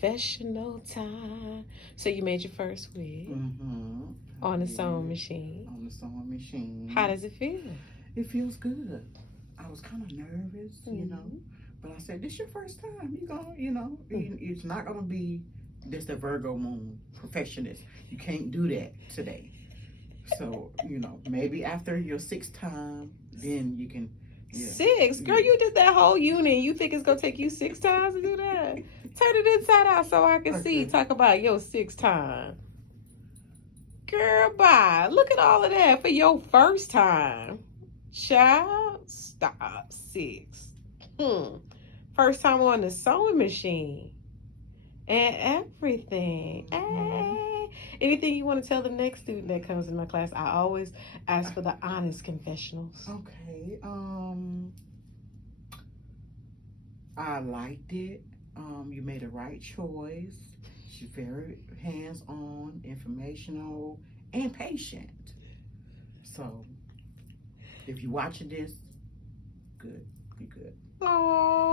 Confessional time. So you made your first wig on the sewing machine. On the sewing machine. How does it feel? It feels good. I was kind of nervous, you know, but I said, "This your first time. You gonna, you know, it's not gonna be this the Virgo moon perfectionist. You can't do that today. So, you know, maybe after your sixth time, then you can." Yeah. 6? Girl, you did that whole unit. You think it's going to take you 6 times to do that? Turn it inside out so I can see. Talk about your 6th time. Girl, bye. Look at all of that for your first time. Child, stop. 6. First time on the sewing machine. And everything. Hey. Anything you want to tell the next student that comes in my class? I always ask for the honest confessionals. Okay. I liked it. You made a right choice. She's very hands-on, informational, and patient. So, if you're watching this, good. You're good. Aww.